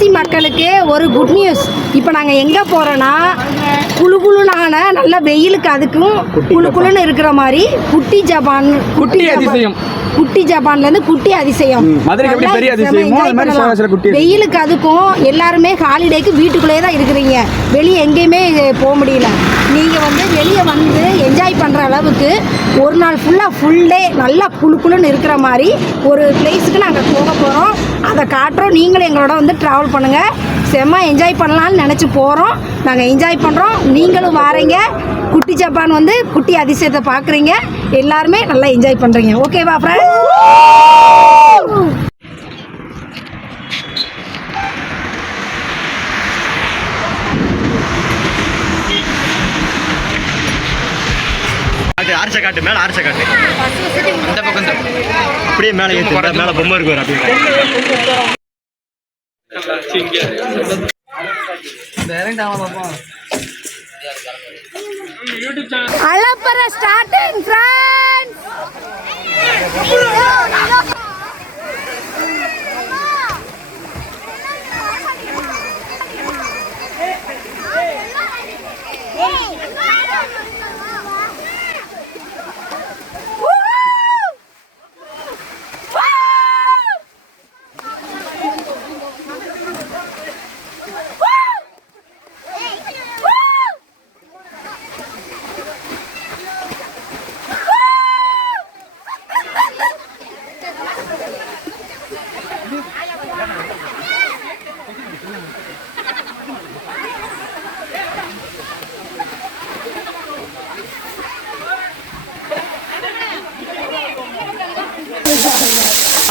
தென்காசி மக்களுக்கு ஒரு good news. இப்போ நாங்கள் எங்கே போகிறோன்னா குழுகுழுனான நல்ல வெயிலுக்கு அதுக்கும் குழுகுழுன்னு இருக்கிற மாதிரி குட்டி ஜப்பான்லேருந்து குட்டி அதிசயம் வெயிலுக்கு அதுக்கும் எல்லாருமே ஹாலிடேக்கு வீட்டுக்குள்ளேயே தான் இருக்கிறீங்க. வெளியே எங்கேயுமே போக முடியல. நீங்கள் வந்து வெளியே வந்து என்ஜாய் பண்ணுற அளவுக்கு ஒரு நாள் ஃபுல் டே நல்லா குழுன்னு இருக்கிற மாதிரி ஒரு பிளேஸுக்கு நாங்கள் போக போகிறோம். அதை காட்டுறோம். நீங்களும் எங்களோட வந்து ட்ராவல் பண்ணுங்கள். செம்ம என்ஜாய் பண்ணலான்னு நினச்சி போகிறோம். நாங்கள் என்ஜாய் பண்ணுறோம். நீங்களும் வாரீங்க. குட்டி ஜப்பான் வந்து குட்டி அதிசயத்தை பார்க்குறீங்க. எல்லாருமே நல்லா என்ஜாய் பண்ணுறீங்க. ஓகேவா ஃப்ரெண்ட்ஸ்? ஆர்ச்சை காட்டு மேலே ஆர்ச்சை காட்டு இந்த பக்கம் அப்படியே மேலே ஏற்று மேலே பொம்மை இருக்கு அலப்பற ஸ்டார்டிங் ஃப்ரெண்ட்ஸ்.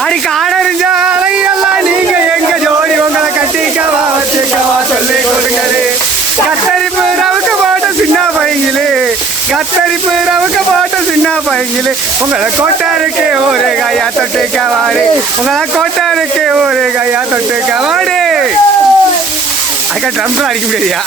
அடிக்காடறிஞ்சாலையெல்லாம் நீங்க எங்க ஜோடி உங்களை கட்டிக்கவா வச்சுக்கவா சொல்லி கொடுங்கலே. கத்தரிப்பு ரவுக்க போட்ட சின்ன பையங்களே, கத்தரிப்பு ரவுக்க போட்ட சின்ன பையங்களே. உங்களை கோட்டாருக்கு ஒரு கையா தொட்டு கவாடு, உங்களை கோட்டாருக்கு ஒரு கையா தொட்டு கவாடு. அதுக்காக ட்ரம்ஸ் அடிக்க முடியாதியா?